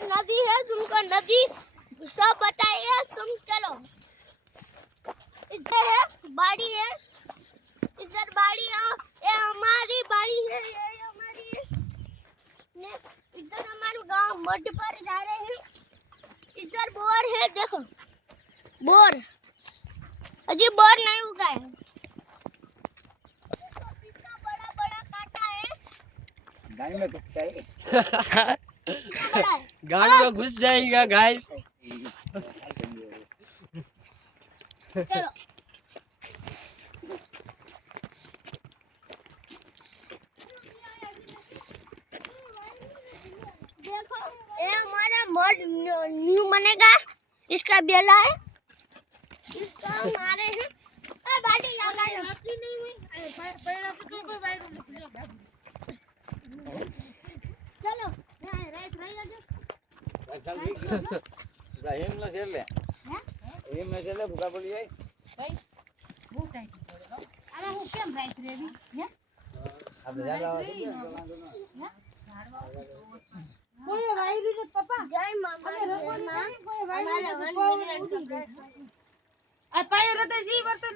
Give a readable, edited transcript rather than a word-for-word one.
इधर नदी है, तुमको नदी सब बताइए। तुम चलो। इधर है बाड़ी है, इधर बाड़ी है, ये हमारी बाड़ी है, ये हमारी है। इधर हमारे गांव मठ पर जा रहे हैं। इधर बोर है, देखो बोर, अजी बोर नहीं उगा है। कितना बड़ा बड़ा कांटा है, गाय में घुस जाएगा। गाय में घुस जाएगा गाइस। चलो। देखो ये हमारा मड न्यू बनेगा, इसका बेला है, इसका हमारे हैं। बाटी लगा है, नहीं हुई। चलो राइट चल ठीक है। हिम ना शेर ले, हिम में चले भूखा पड़ी है भाई वो टाइट पड़ेगा। अरे હું કેમ રાઈસ રેવી હે अब जा रहा કોઈ વાયરી ને પપ્પા जय मामा અમે રંગોળી माँ કરી કોઈ વાયરી हमारा ને 1 પાવર मिनट ઉડી का ગઈ આ પાયો રતે સી વર્તે